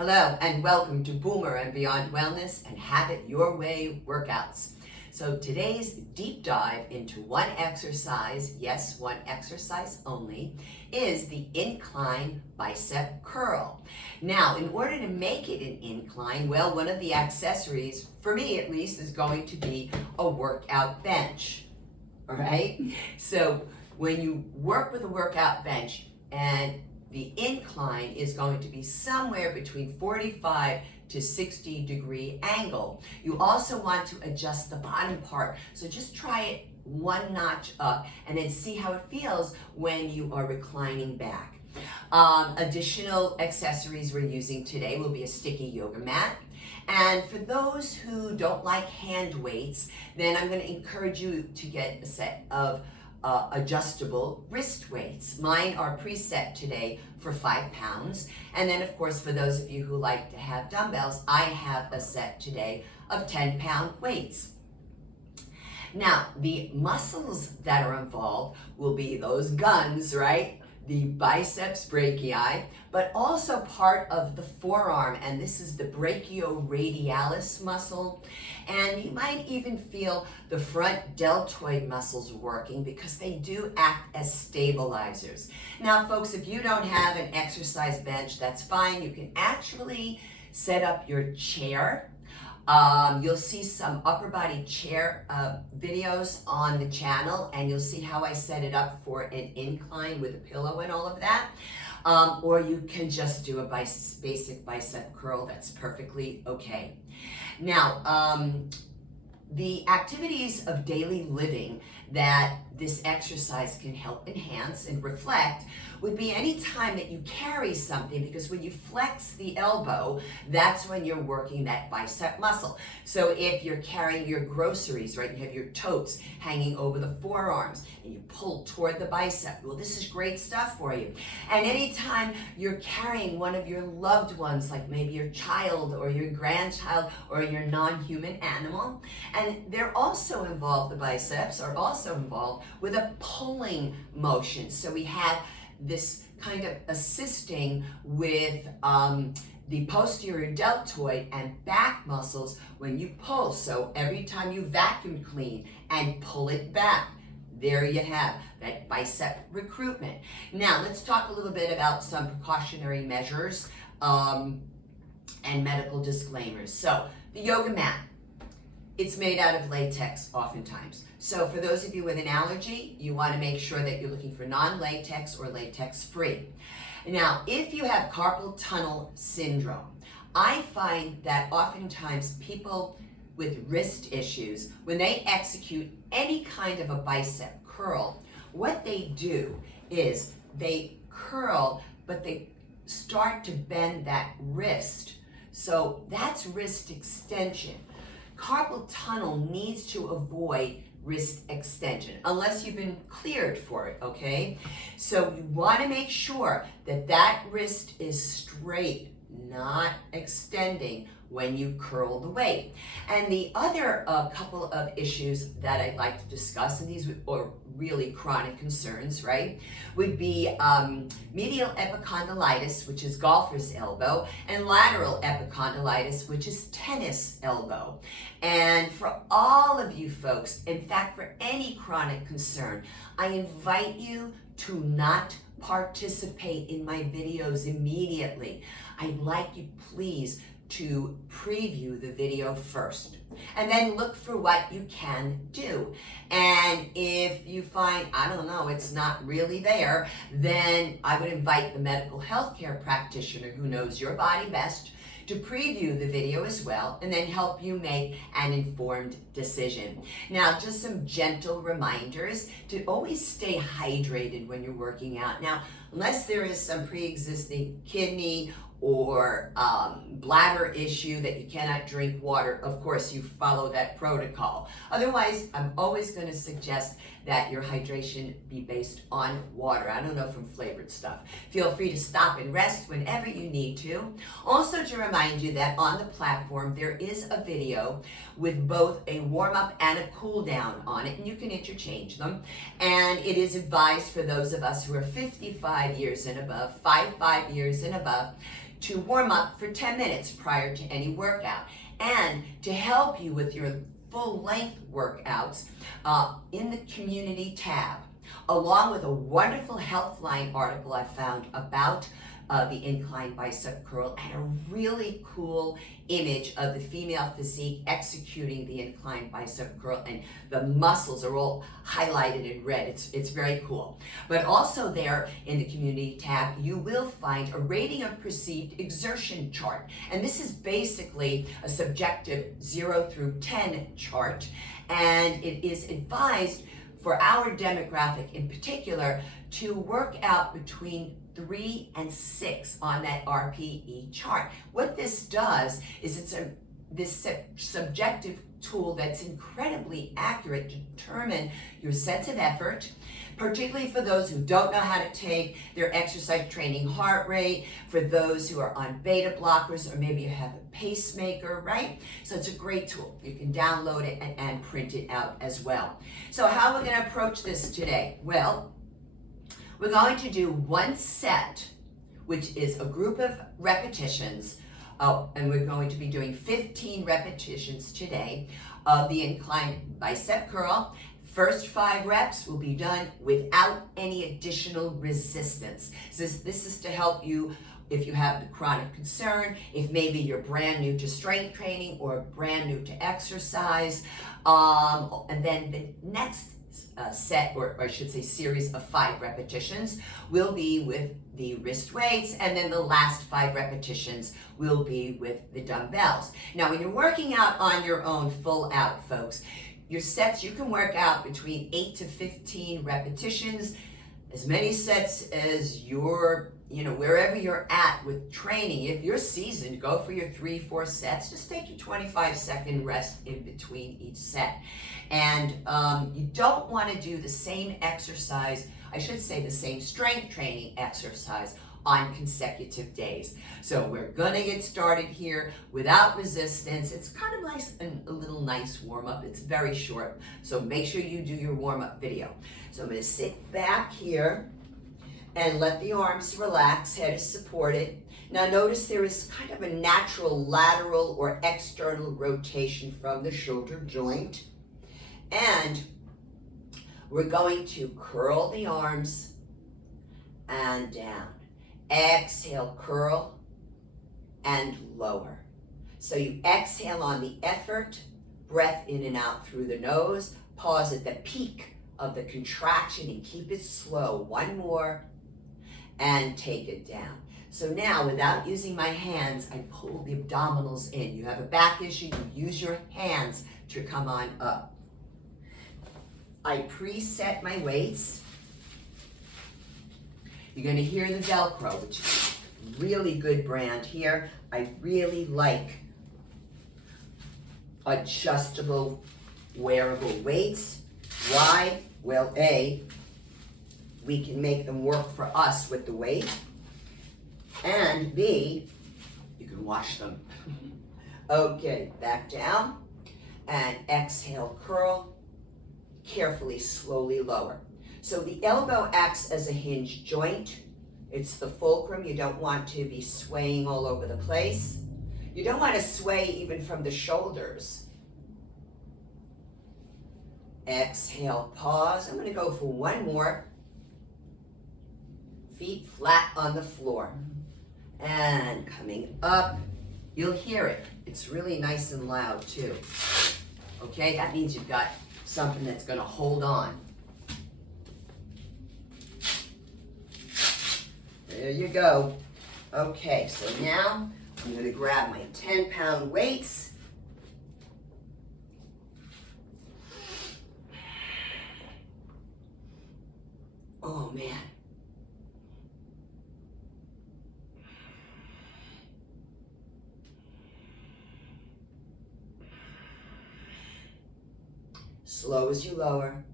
Hello and welcome to Boomer and Beyond Wellness and Have It Your Way workouts. So today's deep dive into one exercise, yes, one exercise only, is the Incline Bicep Curl. Now, in order to make it an incline, well, one of the accessories, for me at least, is going to be a workout bench, all right? So when you work with a workout bench, and the incline is going to be somewhere between 45 to 60 degree angle. You also want to adjust the bottom part. So just try it one notch up and then see how it feels when you are reclining back. Additional accessories we're using today will be a sticky yoga mat. And for those who don't like hand weights, then I'm going to encourage you to get a set of adjustable wrist weights. Mine are preset today for 5 pounds. And then of course, for those of you who like to have dumbbells, I have a set today of 10-pound weights. Now, the muscles that are involved will be those guns, right? The biceps brachii, but also part of the forearm, and this is the brachioradialis muscle. And you might even feel the front deltoid muscles working because they do act as stabilizers. Now, folks, if you don't have an exercise bench, that's fine. You can actually set up your chair. You'll see some upper body chair videos on the channel, and you'll see how I set it up for an incline with a pillow and all of that. Or you can just do a basic bicep curl. That's perfectly okay. Now, the activities of daily living that this exercise can help enhance and reflect would be any time that you carry something, because when you flex the elbow, that's when you're working that bicep muscle. So if you're carrying your groceries, right, you have your totes hanging over the forearms and you pull toward the bicep, well, this is great stuff for you. And anytime you're carrying one of your loved ones, like maybe your child or your grandchild or your non-human animal, and they're also involved, the biceps are also involved with a pulling motion. So we have this kind of assisting with the posterior deltoid and back muscles when you pull. So every time you vacuum clean and pull it back, there you have that bicep recruitment. Now let's talk a little bit about some precautionary measures and medical disclaimers. So the yoga mat, it's made out of latex oftentimes. So for those of you with an allergy, you want to make sure that you're looking for non-latex or latex-free. Now, if you have carpal tunnel syndrome, I find that oftentimes people with wrist issues, when they execute any kind of a bicep curl, what they do is they curl, but they start to bend that wrist. So that's wrist extension. Carpal tunnel needs to avoid wrist extension unless you've been cleared for it, okay? So you want to make sure that that wrist is straight, not extending when you curl the weight. And the other couple of issues that I'd like to discuss, and these are really chronic concerns, right, would be medial epicondylitis, which is golfer's elbow, and lateral epicondylitis, which is tennis elbow. And for all of you folks, in fact, for any chronic concern, I invite you to not participate in my videos immediately. I'd like you, please, to preview the video first and then look for what you can do. And if you find, I don't know, it's not really there, then I would invite the medical healthcare practitioner who knows your body best to preview the video as well and then help you make an informed decision. Now, just some gentle reminders to always stay hydrated when you're working out. Now, unless there is some pre-existing kidney or bladder issue that you cannot drink water, of course you follow that protocol. Otherwise, I'm always going to suggest that your hydration be based on water. I don't know, from flavored stuff. Feel free to stop and rest whenever you need to. Also, to remind you that on the platform there is a video with both a warm-up and a cool-down on it, and you can interchange them. And it is advised for those of us who are 55 years and above, 55 years and above, to warm up for 10 minutes prior to any workout. And to help you with your full length workouts, in the community tab, along with a wonderful Healthline article I found about the incline bicep curl, and a really cool image of the female physique executing the incline bicep curl, and the muscles are all highlighted in red. It's very cool. But also there in the community tab, you will find a rating of perceived exertion chart. And this is basically a subjective 0 through 10 chart, and it is advised for our demographic in particular to work out between 3 and 6 on that RPE chart. What this does is it's this subjective tool that's incredibly accurate to determine your sense of effort, particularly for those who don't know how to take their exercise training heart rate, for those who are on beta blockers, or maybe you have a pacemaker, right? So it's a great tool. You can download it and print it out as well. So how are we going to approach this today? Well, we're going to do one set, which is a group of repetitions, and we're going to be doing 15 repetitions today of the incline bicep curl. First 5 reps will be done without any additional resistance. So this is to help you if you have the chronic concern, if maybe you're brand new to strength training or brand new to exercise. And then the next set, or I should say series of 5 repetitions will be with the wrist weights, and then the last 5 repetitions will be with the dumbbells. Now, when you're working out on your own full out, folks, your sets, you can work out between 8 to 15 repetitions, as many sets as you're, wherever you're at with training. If you're seasoned, go for your 3-4 sets. Just take your 25-second rest in between each set. And you don't want to do the same exercise, I should say the same strength training exercise on consecutive days. So we're gonna get started here without resistance. It's kind of nice, and a little nice warm-up. It's very short, so make sure you do your warm-up video. So I'm gonna sit back here and let the arms relax, head is supported. Now notice there is kind of a natural lateral or external rotation from the shoulder joint. And we're going to curl the arms and down. Exhale, curl and lower. So you exhale on the effort, breath in and out through the nose, pause at the peak of the contraction and keep it slow. One more, and take it down. So now, without using my hands, I pull the abdominals in. You have a back issue, you use your hands to come on up. I preset my weights. You're going to hear the Velcro, which is a really good brand here. I really like adjustable, wearable weights. Why? Well, A, we can make them work for us with the weight. And B, you can wash them. Okay, back down. And exhale, curl. Carefully, slowly lower. So the elbow acts as a hinge joint. It's the fulcrum. You don't want to be swaying all over the place. You don't want to sway even from the shoulders. Exhale, pause. I'm going to go for one more. Feet flat on the floor. And coming up, you'll hear it. It's really nice and loud too. Okay, that means you've got something that's going to hold on. There you go. Okay, so now I'm going to grab my 10-pound weights. Oh, man. Slow as you lower.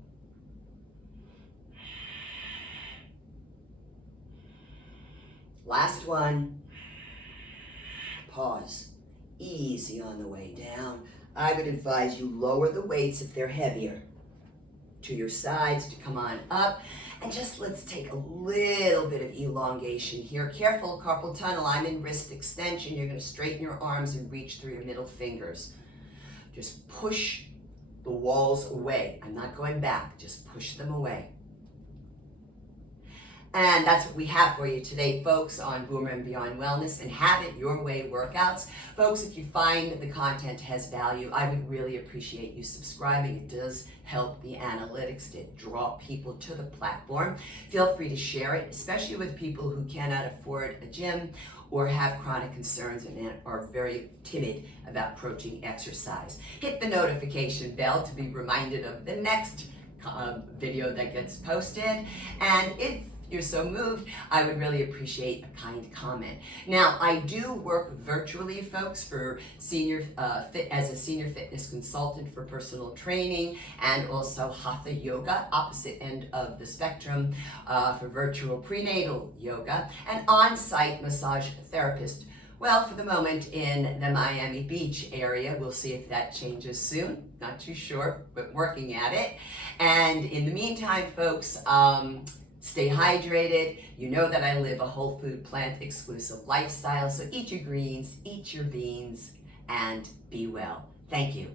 Last one. Pause. Easy on the way down. I would advise you lower the weights if they're heavier. to your sides to come on up. And just let's take a little bit of elongation here. Careful, carpal tunnel. I'm in wrist extension. You're going to straighten your arms and reach through your middle fingers. Just push the walls away. I'm not going back. Just push them away. And that's what we have for you today, folks, on Boomer and Beyond Wellness and Have It Your Way workouts. Folks, if you find that the content has value, I would really appreciate you subscribing. It does help the analytics to draw people to the platform. Feel free to share it, especially with people who cannot afford a gym or have chronic concerns and are very timid about approaching exercise. Hit the notification bell to be reminded of the next video that gets posted. And if you're so moved, I would really appreciate a kind comment. Now, I do work virtually, folks, for as a senior fitness consultant for personal training, and also Hatha Yoga, opposite end of the spectrum, for virtual prenatal yoga, and on-site massage therapist. Well, for the moment in the Miami Beach area. We'll see if that changes soon. Not too sure, but working at it. And in the meantime, folks, stay hydrated. You know that I live a whole food, plant exclusive lifestyle. So eat your greens, eat your beans, and be well. Thank you.